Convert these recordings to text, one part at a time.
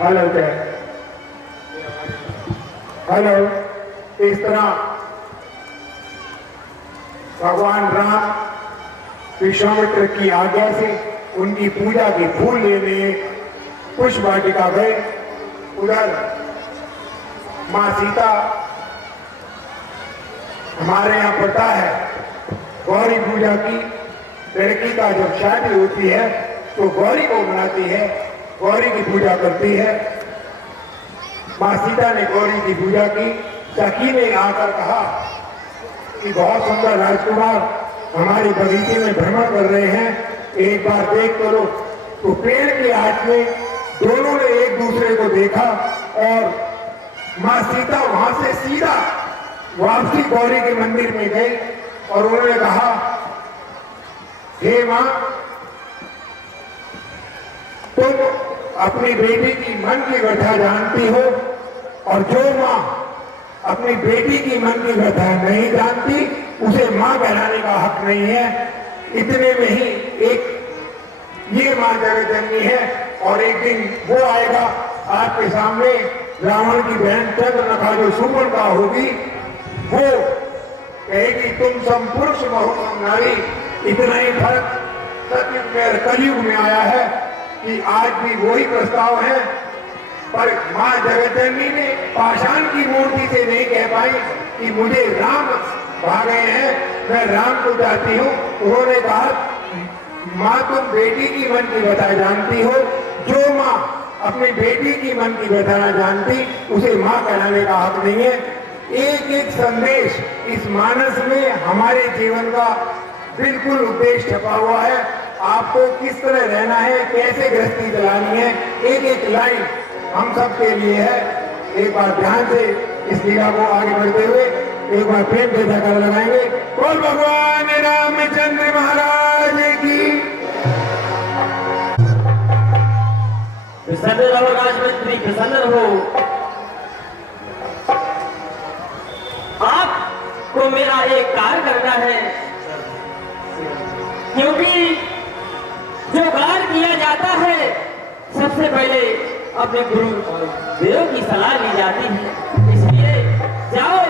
Hello hello. इस तरह भगवान राम विश्वामित्र की आज्ञा से उनकी पूजा के फूल लेने पुष्प वाटिका गए। उधर माँ सीता, हमारे यहाँ पता है गौरी पूजा की लड़की का जब शादी होती है तो गौरी को मनाती है, गौरी की पूजा करती है। माँ सीता ने गौरी की पूजा की। सखी ने आकर कहा कि बहुत सुंदर राजकुमार हमारे बगीचे में भ्रमण कर रहे हैं, एक बार देख करो। तो पेड़ के आठ में दोनों ने एक दूसरे को देखा और माँ सीता वहां से सीधा वापसी गौरी के मंदिर में गई और उन्होंने कहा, हे माँ, तुम अपनी बेटी की मन की व्यथा जानती हो और जो माँ अपनी बेटी की मन की व्यथा नहीं जानती उसे माँ कहलाने का हक नहीं है। इतने में ही एक ये माँ जगत जननी है और एक दिन वो आएगा आपके सामने, रावण की बहन चंद्रनखा जो शूर्पणखा होगी, वो कहेगी तुम सम पुरुष बहु नारी। इतना ही फर्क सतयुग में कलयुग में आया है कि आज भी वही प्रस्ताव है, पर माँ जगतजननी ने पाषाण की मूर्ति से नहीं कह पाई कि मुझे राम भागे हैं, मैं राम को चाहती हूँ। उन्होंने कहा, माँ तुम बेटी की मन की व्यथा जानती हो, जो माँ अपनी बेटी की मन की व्यथा न जानती उसे माँ कहलाने का हक नहीं है। एक एक संदेश इस मानस में हमारे जीवन का बिल्कुल उद्देश्य छपा हुआ है। आपको किस तरह रहना है, कैसे गृहस्थी चलानी है, एक एक लाइन हम सब के लिए है। एक बार ध्यान से इस लीला को आगे बढ़ते हुए एक बार प्रेम से जयकारा लगाएंगे। बोल भगवान रामचंद्र महाराज की। प्रसन्न रहो राजमंत्री, प्रसन्न रहो। आपको मेरा एक कार्य करना है, क्योंकि जो कार्य किया जाता है सबसे पहले अपने गुरु देव की सलाह ली जाती है। इसलिए जाओ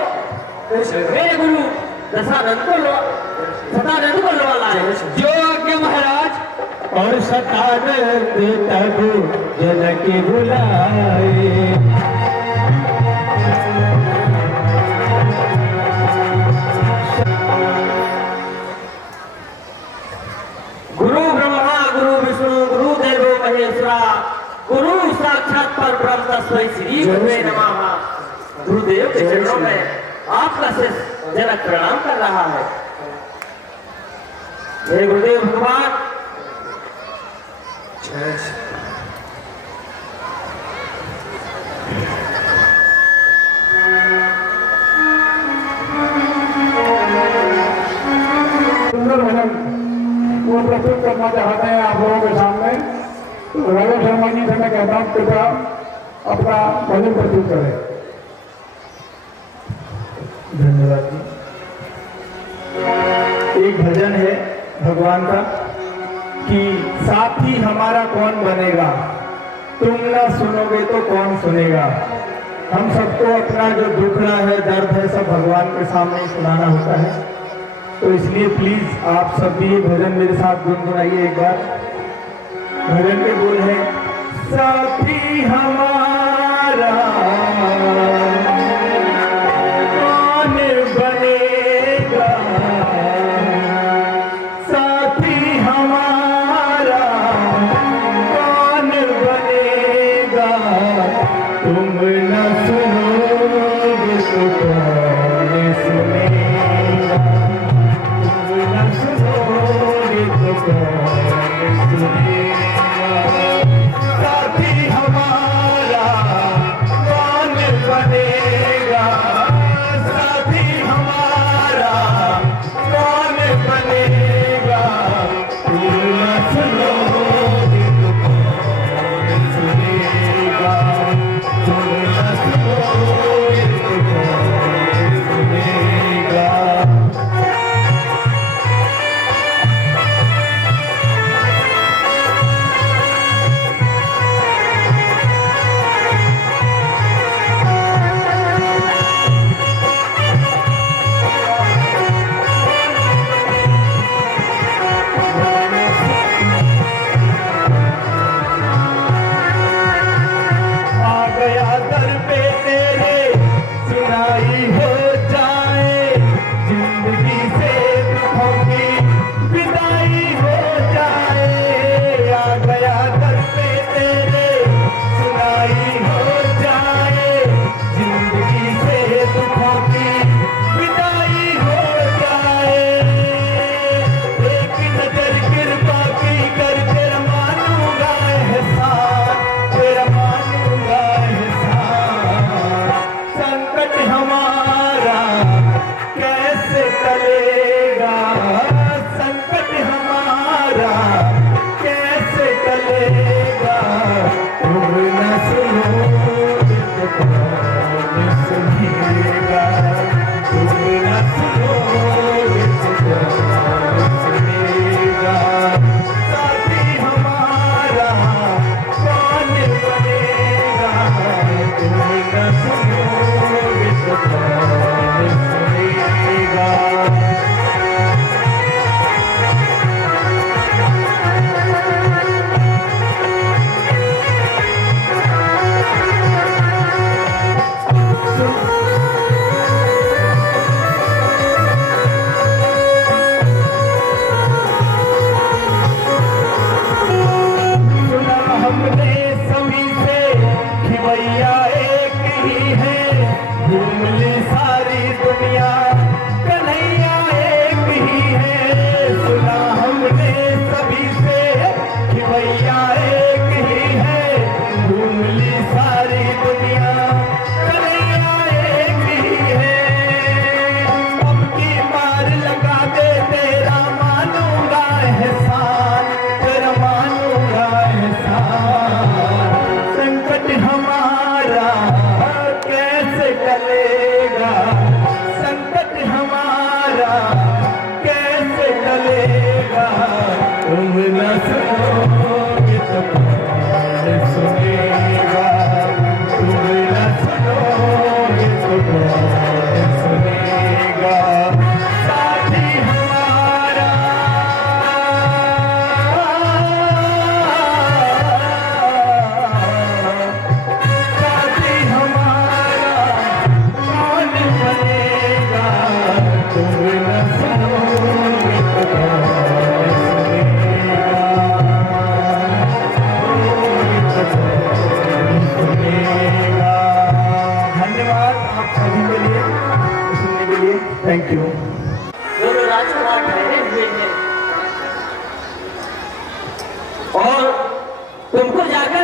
मेरे गुरु दशानंद को लौटा लाए। जो आज्ञा महाराज। और सतानंद तब जनक बुलाए। गुरु ब्रह्मा गुरु विष्णु गुरु देवो महेश्वरा गुरु साक्षात परब्रह्म तस्मै श्री गुरुवे नमः। गुरुदेव के चरणों में आपका शिष्य जनक प्रणाम कर रहा है। मेरे गुरुदेव भगवान, सुंदर भजन वो प्रस्तुत करना चाहते हैं आप लोगों के सामने। तो राघव शर्मा जी से मैं कहता हूँ कृपया अपना भजन प्रस्तुत करें। धन्यवाद जी। एक भजन है भगवान का कि साथी हमारा कौन बनेगा, तुम ना सुनोगे तो कौन सुनेगा। हम सबको अपना जो दुखड़ा है, दर्द है, सब भगवान के सामने सुनाना होता है। तो इसलिए प्लीज आप सब भी ये भजन मेरे साथ गुनगुनाइए एक बार। भजन के बोल है, साथी हमारा कौन बनेगा, साथी हमारा कौन बनेगा, तुम न सुनोगे तो कौन सुनेगा, तुम न सुनोगे तो कौन सुनेगा। साथी हमारा कौन बनेगा, साथी हमारा कौन बनेगा, तुम न सुनोगे तो कौन सुनेगा, तुम न सुनोगे तो कौन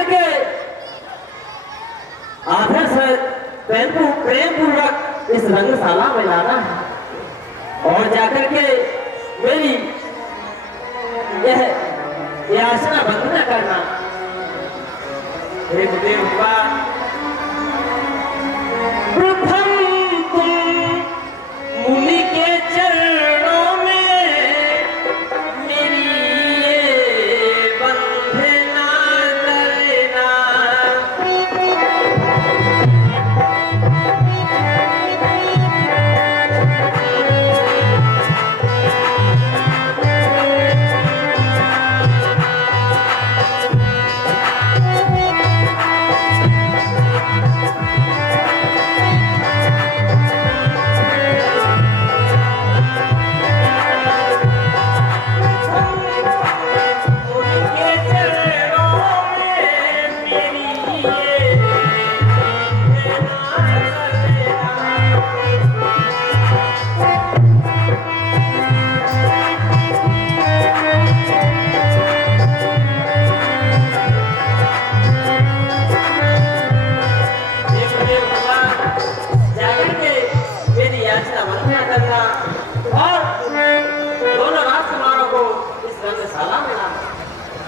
के आदर से प्रेम पूर्वक इस रंगशाला में लाना है और जाकर के मेरी यह आसना बंद न करना। हे गुरुदेव प्रथम तुम मुनि के चरणों में मेरी ये वंदना करना।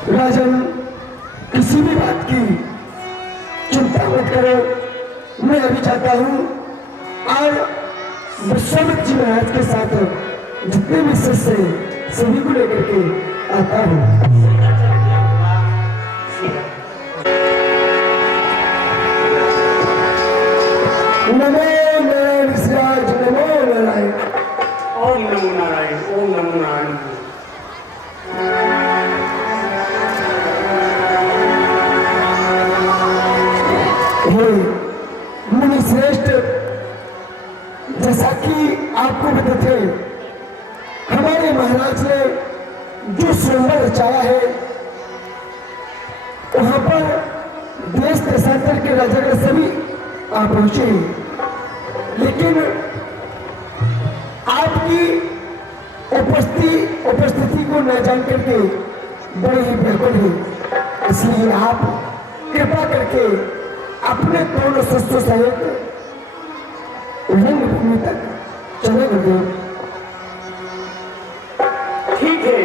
राजन, किसी भी बात की चिंता मत करो, मैं अभी चाहता हूँ और विश्वामित्र जी महाराज के साथ जितने भी शिष्य सभी को लेकर के आता हूँ। नमो नारायण सिराज, नमो नारायण। ओम नमो नारायण, ओम नमो नारायण। मुनि श्रेष्ठ, जैसा कि आपको बताते हमारे महाराज ने जो स्वयंवर रचाया है, वहां पर देश देशांतर के राजागण सभी आ पहुंचे, लेकिन आपकी उपस्थिति को न जान करके बड़े ही व्याकुल है। इसलिए आप कृपा करके अपने दोनों शिष्यों सहित रंगभूमि तक चले गए। ठीक है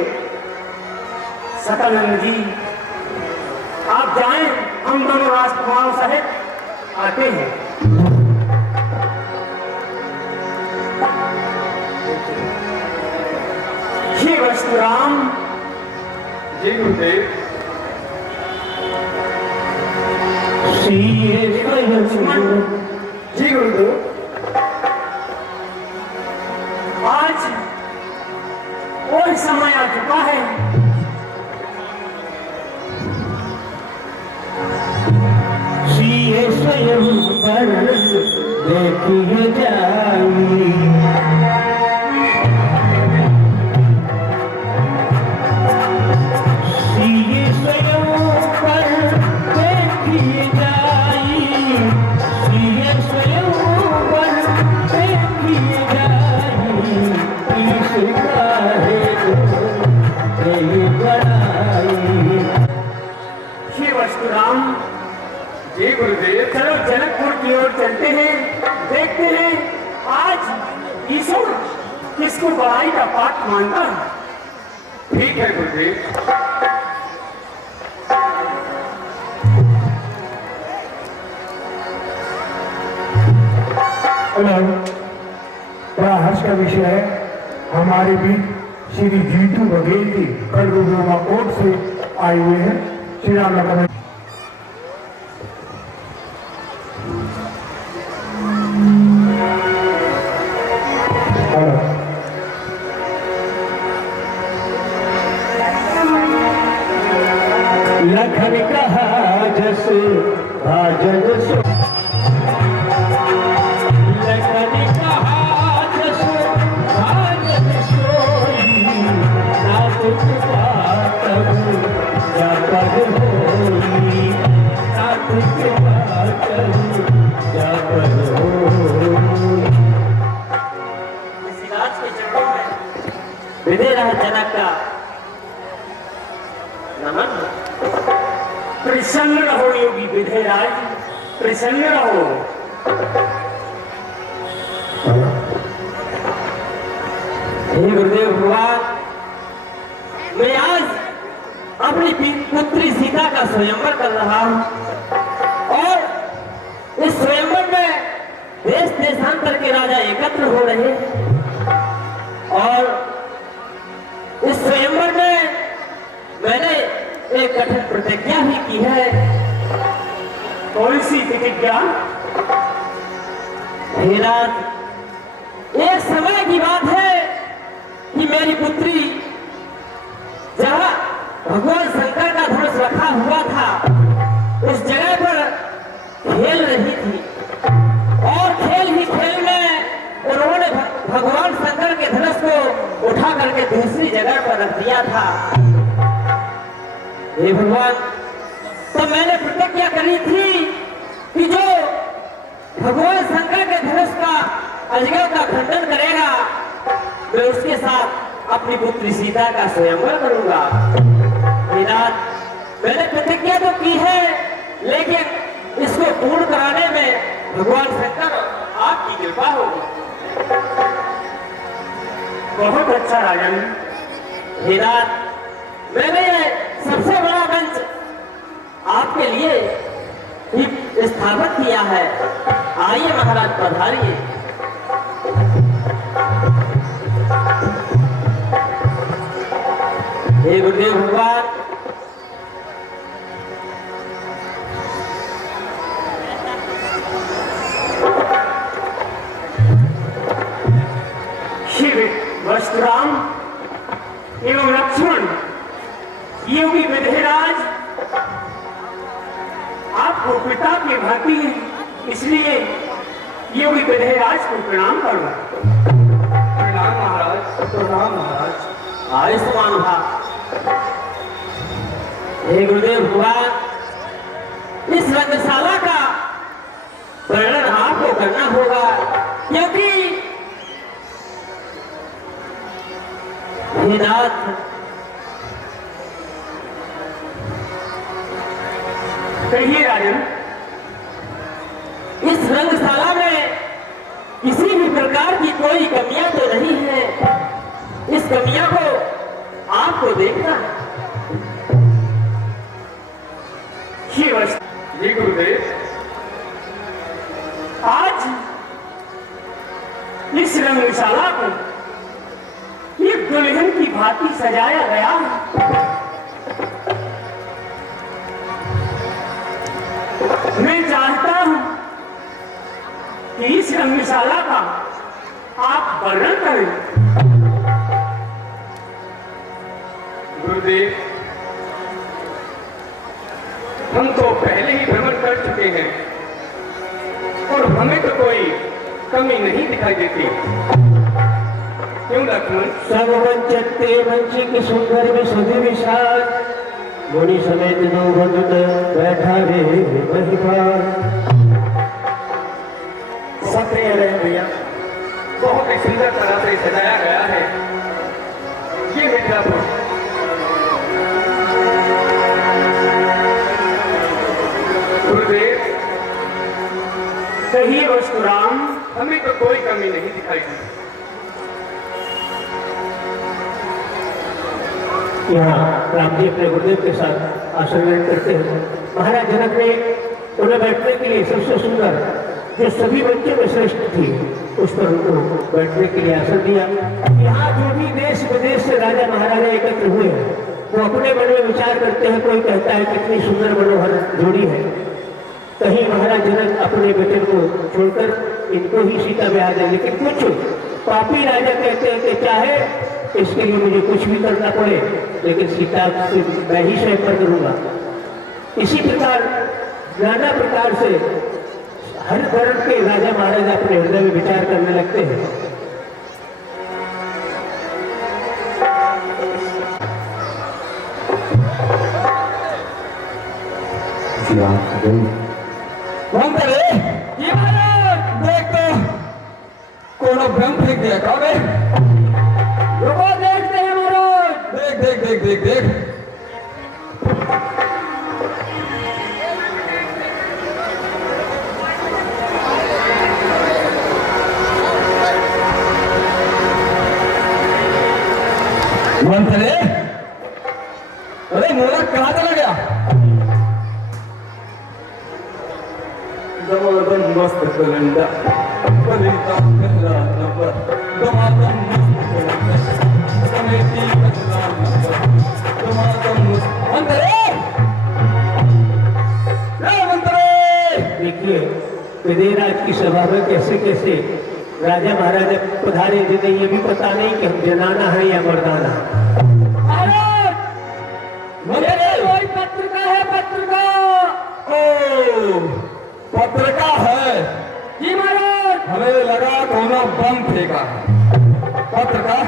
सकानंद जी, आप जाएं, हम दोनों राजकुमारों सहित आते हैं। हे वस्तुराम। जी गुरुदेव। जी गुरुदेव, आज वो समय आ चुका है सीए स्वयं पर देखिए जाई, सीए स्वयं पर देखिए जाई, सीए स्वयं पर देखिए जाई, इसका है बड़ाई। हे वस्तुराम। जी गुरुदेव। चलो जनकपुर की ओर चलते हैं, देखते हैं आज ईश्वर किसको बड़ाई का पाठ मानता है। ठीक है गुरुदेव। बड़ा हर्ष का विषय है, हमारे बीच श्री जीतू बघेल जी कड़गुमा कोट से आए हुए हैं। श्री राम लखन। लखन कहा जस भाजन सो, लखन कहा जस भाजन सोई, नाथ कृपा तब जापद होई, नाथ कृपा तब जापद होई। ऋषिराज के चरणों में विधेय रह जनक का नमन। प्रसन्न रहो योगी विधेयराज, प्रसन्न रहो। हे गुरुदेव भगवान, मैं आज अपनी पुत्री सीता का स्वयंवर कर रहा हूं और इस स्वयंवर में देश देशांतर के राजा एकत्र हो रहे हैं और इस स्वयंवर में मैंने एक कठिन प्रतिज्ञा भी की है। कौन सी प्रतिज्ञा? हे राज, एक समय की बात है कि मेरी पुत्री जहां भगवान शंकर का धनुष रखा हुआ था उस जगह पर खेल रही थी और खेल ही खेल में उन्होंने भगवान शंकर के धनुष को उठा करके दूसरी जगह पर रख दिया था। हे भगवान, तो मैंने प्रतिज्ञा करी थी कि जो भगवान शंकर के धनुष का अजगर का खंडन करेगा मैं उसके साथ अपनी पुत्री सीता का स्वयंवर करूंगा। मैंने प्रतिज्ञा तो की है लेकिन इसको पूर्ण कराने में भगवान शंकर आपकी कृपा होगी। बहुत अच्छा राजन। हे नाथ, मैंने सबसे बड़ा मंच आपके लिए ही स्थापित किया है। आइए महाराज, पधारिए। हे गुरुदेव भगवान, शिव वस्तुराम एवं लक्ष्मण, योगी विधेयराज, आपको पिता की भांति इसलिए योगी विधेयराज को प्रणाम करो। प्रणाम महाराज, प्रणाम महाराज। आयुष्मान भव। हे गुरुदेव भगवान, इस रंगशाला का वर्णन आपको करना होगा क्योंकि हे नाथ, कहिए राजन। इस रंगशाला में किसी भी प्रकार की कोई कमियां तो नहीं है। इस कमियां को आपको देखना है। जी गुरुदेव, आज इस रंगशाला को एक दुल्हन की भांति सजाया गया है। मैं चाहता हूं कि इस रंगशाला का आप वर्णन करें। गुरुदेव, हम तो पहले ही भ्रमण कर चुके हैं और हमें तो कोई कमी नहीं दिखाई देती। क्यों लक्ष्मण? सब वंचते वंशी की सुंदर विशुद्धि विशाल, मुनि समेत जो बंधुत बैठा रे महिपाल। सत्य रहे भैया, बहुत ही सुंदर तरह से सजाया गया है ये मिर्जापुर। गुरुदेव, कहिए वस्तुराम। हमें तो कोई कमी नहीं दिखाई दी। यहाँ राम जी अपने गुरुदेव के साथ आसन ग्रहण करते हैं। महाराज जनक ने उन्हें बैठने के लिए सबसे सुंदर, जो सभी बच्चों में श्रेष्ठ थी, उस पर उनको बैठने के लिए आसन दिया। यहाँ जो भी देश विदेश से राजा महाराजा एकत्र हुए हैं वो अपने मन में विचार करते हैं। कोई कहता है कितनी सुंदर मनोहर जोड़ी है, कहीं महाराज जनक अपने बेटे को छोड़कर इनको ही सीता ब्याह दे। लेकिन कुछ पापी राजा कहते हैं कि चाहे इसके लिए मुझे कुछ भी करना पड़े लेकिन सीता से मैं ही स्वयंवर करूंगा। इसी प्रकार नाना प्रकार से हर धर्म के राजा महाराजा अपने हृदय में विचार करने लगते हैं। कौन करे? ये महाराज देख तो कोनो ब्रह्म फेंक दिया। कौन है? रुको, देखते हैं महाराज। देख देख देख देख देख। दमादम मस्त कलंडा बलिता कहला नंबर दमादम मस्त कलंडा समेती कहला नंबर दमादम मंत्रे देखिए विदेराज की सभा में कैसे कैसे राजा महाराजा पधारे जिन्हें ये भी पता नहीं कि हम जनाना है या मर्दाना। महाराज कोई पत्रिका है, पत्रिका। ओ पत्रिका है जी महाराज। हमें लगा कोनो बम फेंका है। पत्रिका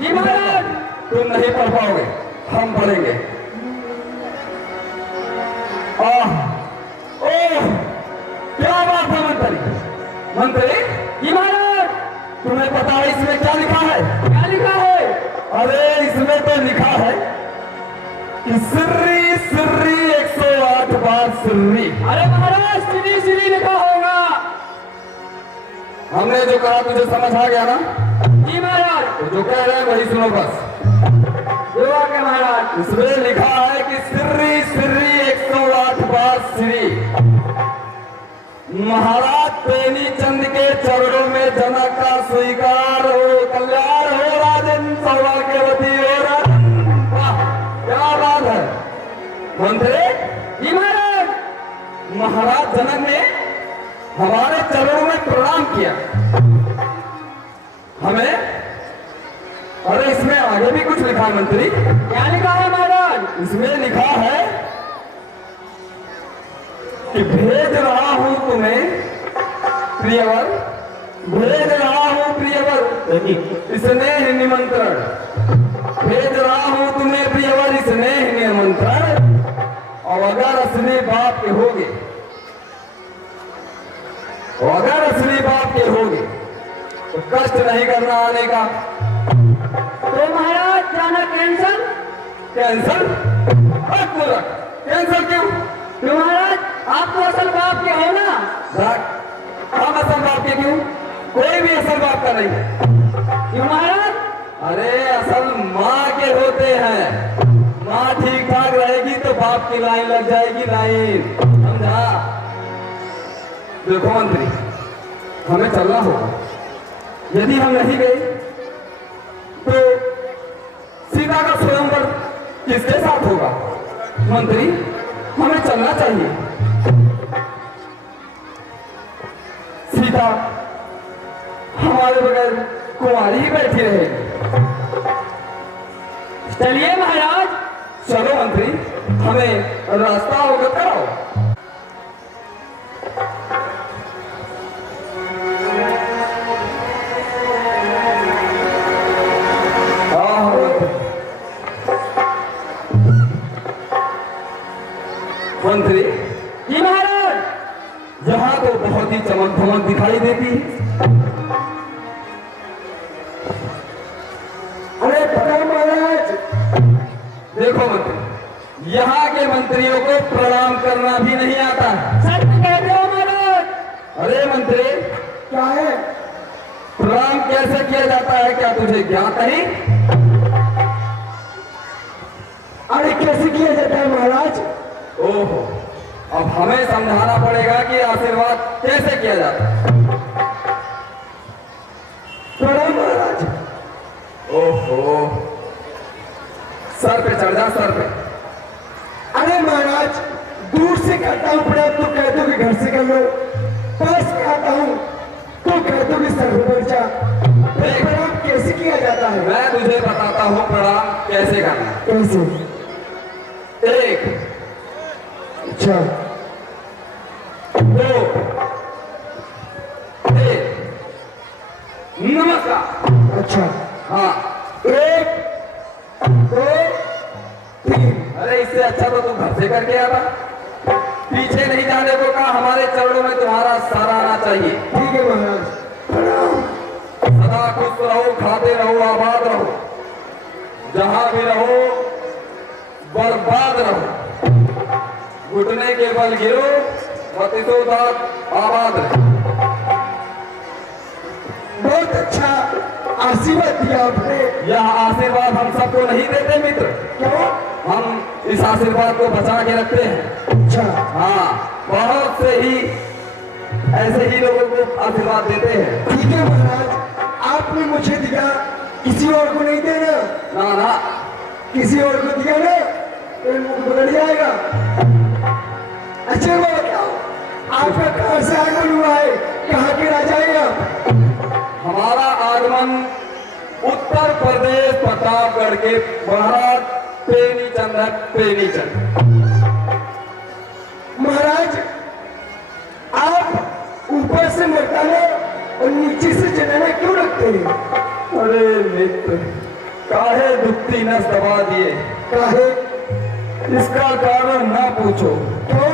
जी महाराज। तुम नहीं पढ़ पाओगे, हम पढ़ेंगे। क्या बात है मंत्री? मंत्री जी महाराज। तुम्हें पता है इसमें क्या लिखा है? क्या लिखा है? अरे इसमें तो लिखा है कि सिर्री सिर्री 108 बार सिर्री। अरे महाराज सीधी सीधी लिखा होगा। हमने जो कहा तुझे समझ आ गया ना? जी महाराज। तो जो कह रहे हैं वही सुनो बस। जो आगे महाराज। इसमें लिखा है कि सिर्री सिर्री 108 बार श्री महाराज प्रेमी चंद के चरणों में जनक का स्वीकार हो, कल्याण हो, राजन सौभाग्यवती हो। वाह क्या बात है मंत्री। जी महाराज। महाराज जनक ने हमारे चरणों में प्रणाम किया हमें। अरे इसमें आगे भी कुछ लिखा है मंत्री। क्या लिखा है महाराज? इसमें लिखा है कि भेज रहा हूं तुम्हें प्रियवर, भेज रहा हूं प्रियवर स्नेह निमंत्रण, भेज रहा हूं तुम्हें प्रियवर स्नेह निमंत्रण। और अगर असली बाप के होगे, और अगर असली बाप के होगे तो कष्ट नहीं करना आने का। तो महाराज जाना कैंसल? कैंसल? कैंसल क्यों? क्यों महाराज? आप तो असल बाप के हो ना। हम असल बाप के क्यों? कोई भी असल बाप का नहीं है। क्यों महाराज? अरे असल माँ के होते हैं। माँ ठीक ठाक रहेगी तो बाप की लाइन लग जाएगी, लाइन समझा? देखो मंत्री हमें चलना होगा। यदि हम नहीं गए तो सीता का स्वयंवर किसके साथ होगा? मंत्री हमें चलना चाहिए। सीता हमारे बगैर कुंवारी ही बैठी रहेगी। चलिए महाराज। चलो मंत्री हमें रास्ता अवगत कराओ। मंत्री जी महाराज। यहाँ तो बहुत ही चमक धमक दिखाई देती है। अरे प्रणाम महाराज। देखो मंत्री यहाँ के मंत्रियों को प्रणाम करना भी नहीं आता है। सच कहते हो महाराज। अरे मंत्री क्या है? प्रणाम कैसे किया जाता है क्या तुझे ज्ञात है? अरे कैसे किया जाता है महाराज? ओहो अब हमें समझाना पड़ेगा कि आशीर्वाद कैसे किया जाता है। प्रणाम महाराज। ओहो सर पे चढ़ जा, सर पे। अरे महाराज दूर से करता हूँ प्रणाम तो कहते हो कि घर से कर लो, पास में आता हूँ तो कहते हो कि सर पर जा। प्रणाम कैसे किया जाता है? मैं तुझे बताता हूँ प्रणाम कैसे करना है। कैसे? एक, अच्छा, दो, एक, नमस्कार। अच्छा, हाँ 1 2 3। अरे इससे अच्छा तो तू घर से करके आता। पीछे नहीं जाने को कहा, हमारे चरणों में तुम्हारा सहारा आना चाहिए। ठीक है महाराज। प्रणाम। सदा खुश रहो, खाते रहो, आबाद रहो, जहां भी रहो बर्बाद रहो, घुटने के बल गिरो, बतिसो दांत आबाद रहे। बहुत अच्छा आशीर्वाद दिया आपने। यह आशीर्वाद हम सबको नहीं देते मित्र, क्यों? हम इस आशीर्वाद को बचा के रखते हैं। अच्छा, हाँ बहुत से ही ऐसे ही लोगों को आशीर्वाद देते हैं। ठीक है महाराज, आपने मुझे दिया, किसी और को नहीं देना। ना ना, किसी और को दिया ना तो मुंह बदल जाएगा। अच्छा वो बताओ, आपका कहाँ से आगमन हुआ है, कहाँ के राजा है आप? हमारा आगमन उत्तर प्रदेश प्रतापगढ़ के महाराज पेनीचंद है, पेनीचंद। महाराज, आप ऊपर से मर्दाना और नीचे से जनाना क्यों रखते हैं? अरे मित्र, काहे दुखती नस दबा दिए? काहे? इसका कारण ना पूछो। क्यों?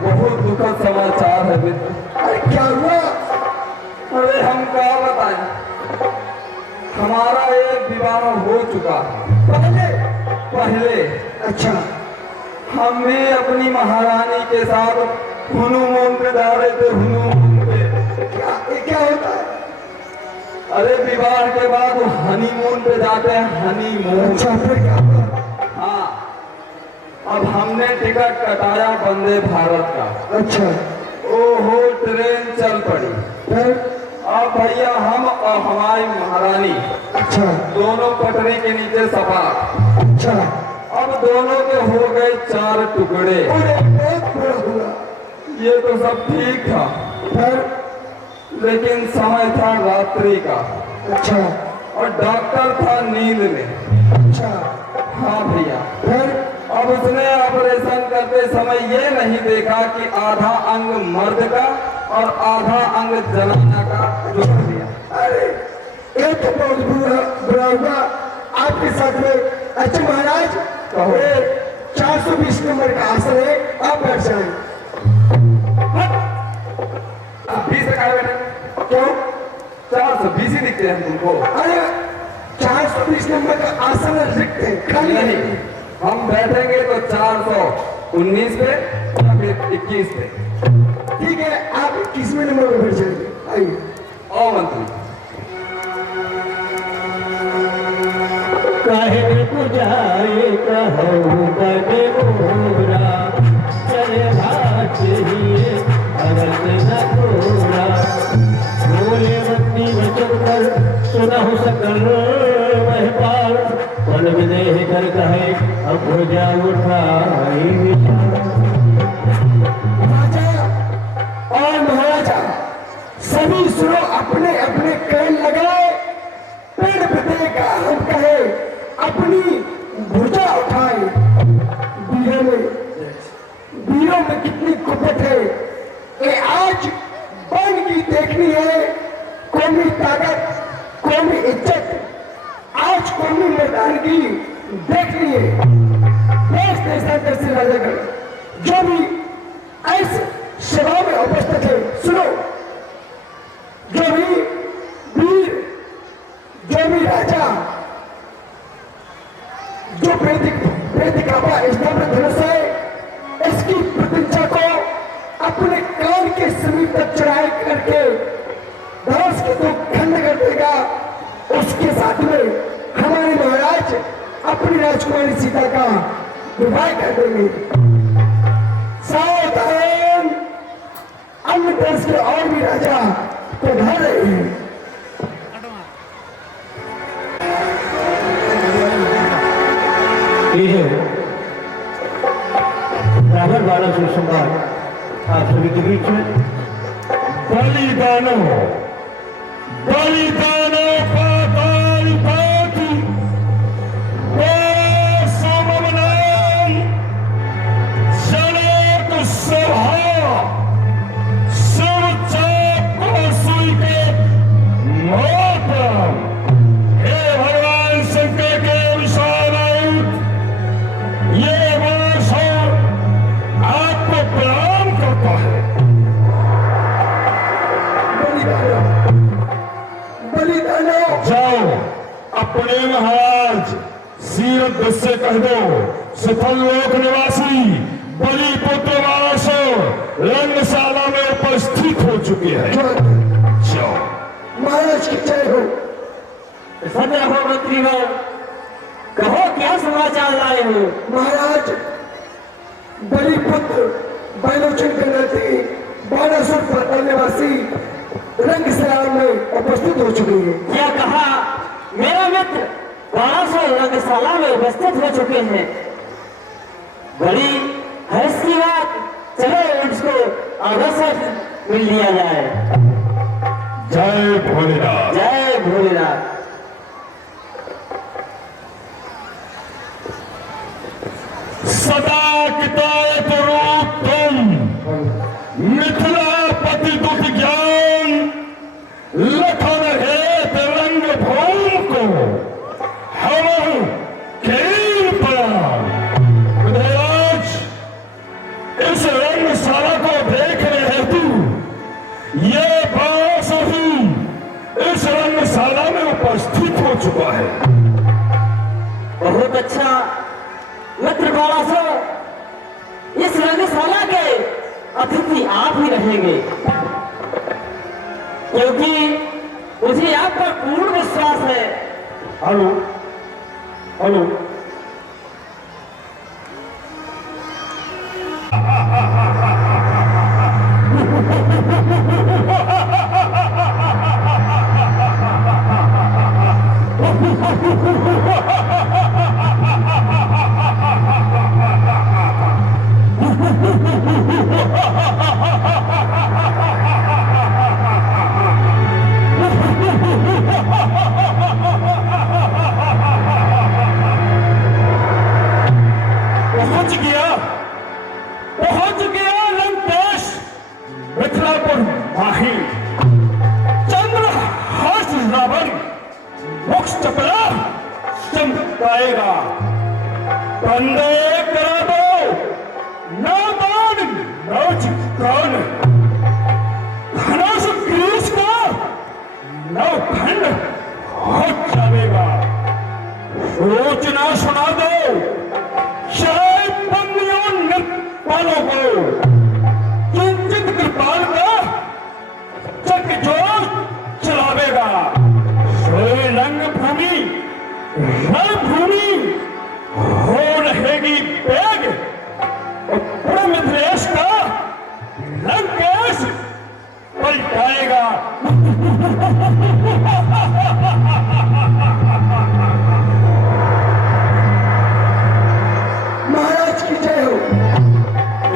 बहुत दुखद समाचार है मित्र। अरे क्या हुआ? अरे हम क्या बताएं, हमारा एक विवाह हो चुका। पहले? अच्छा। हमने अपनी महारानी के साथ हनीमून पे जा रहे थे, हनीमून पे। क्या होता है? अरे विवाह के बाद हनीमून पे जाते हैं, हनीमून। अच्छा, फिर क्या हुआ? हाँ, अब हमने टिकट कटाया वंदे भारत का। अच्छा। ओहो, ट्रेन चल पड़ी। फिर? अब भैया हम और हमारी महारानी, अच्छा, दोनों पटरी के नीचे सवार। अच्छा। अब दोनों के हो गए 4 टुकड़े। ये तो सब ठीक था, लेकिन समय था रात्रि का। अच्छा। और डॉक्टर था नींद में। अच्छा। हाँ भैया। अब उसने ऑपरेशन करते समय ये नहीं देखा कि आधा अंग मर्द का और आधा अंग जनाना का जोड़ दिया। अरे ये तो बहुत बुरा हुआ आपके साथ में। अच्छा महाराज, 420 नंबर का आसन है, आप बैठ जाए। 20 रखा है बेटा। क्यों? 420 ही दिखते हैं तुमको। अरे 420 नंबर का आसन रिक्त है, खाली नहीं। हम बैठेंगे तो 419 पे या फिर 21 पे। ठीक है, आप 21वें नंबर पे बैठ जाइए। आइए। ओ मंत्री, काहे में पुजाए कहो बने मोरा, चले भात ही भगत न थोड़ा। बोले बत्ती वचन कर सुनहु सकल महपाल, पल विदेह कर कहे अब भुजा उठाई विचार। राजा और महाराजा सभी सुनो, अपने अपने कान लगाए, पेड़ पते का हम कहे अपनी भुजा उठाए। वीरों में कितनी कुपत है, ये आज बन की देखनी है। कौमी ताकत, कौमी इज्जत, आज कौमी मर्दानगी देखनी है। देश देशांतर से राजागण जो भी ऐसे सभा में उपस्थित है, सुनो, जो भी वीर, जो भी राजा, जो वेदिका स्तंभ धनुष है, इसकी प्रतिष्ठा को अपने कान के समीप तक चढ़ाई करके धनुष के 2 खंड कर देगा। उसके साथ में हमारे महाराज अपनी राजकुमारी सीता का विवाह कर देंगे। सावधान, अन्य देश के और भी राजा पधार रहे हैं। रावण वाला सुसंवाद आप सभी के बीच में। बलिदानो बलिदानो पाताल पाती सममनाम सनक सभा सब चाप को सुई के मातरम। हे भगवान शंकर के विशाल आयुध, ये वर्षों आपको प्रणाम करता है। जाओ अपने महाराज सीरत से कह दो, सफल लोक निवासी बलि पुत्र वासो रंगशाला में उपस्थित हो चुके हैं। जाओ। महाराज की जय हो। सत्य हो मंत्री हो, कहो क्या समाचार लाए हो? महाराज, बलिपुत्र बैलोचन के नाते 1200 पर रंगशाला में उपस्थित हो चुके हैं। बड़ी हर्ष की बात, चलो उसको आगे से मिल लिया जाए। जय भोलेनाथ। जय भोलेनाथ। सदा कितायत रूप तुम, मिथिला पति दुख ज्ञान, लखन हेत रंग भूम को हम खेल प्राण। विधायक, इस रंगशाला को देखने हेतु ये बास ही इस रंगशाला में उपस्थित हो चुका है। बहुत अच्छा मित्र बालासो, इस रंगशाला के अतिथि आप ही रहेंगे, क्योंकि मुझे आप पर पूर्ण विश्वास है। हेलो हेलो, पहुंच गया लंकेश, मिथिलापुर माही, चंद्र हर्ष रावण, मोक्ष चपला चमकाएगा। कंधे करा दो नादान नौचिकान, धनुष ग्रीस का नौखंड हो जाएगा। सूचना सुना दो शायद पालों को, किंचित कृपाल का चकजोर चलावेगा। सोई रंग भूमि रणभूमि हो रहेगी बेग, और पूरे मिथिलेश का लंकेश पलटाएगा। महाराज की जय हो।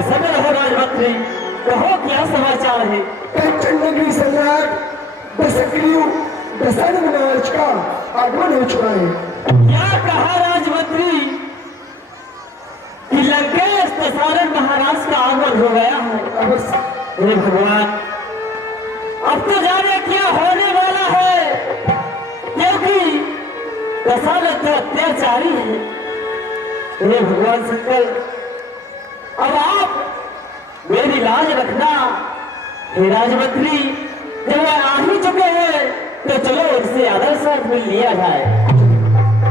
समय रहो राजमंत्री, कहो क्या समाचार है? कंचन नगरी सम्राट दशग्रीव दशरथ महाराज का आगमन हो चुका है। क्या कहा राजमंत्री कि लंकेश दशरथ महाराज का आगमन हो गया है? हे भगवान, अब तो जाने क्या होने वाला है, क्योंकि दशरथ तो अत्याचारी है। हे भगवान शंकर, अब आप मेरी लाज रखना। हे राजमंत्री, जब वह आ ही चुके हैं तो चलो उनसे आदर साथ मिल लिया जाए।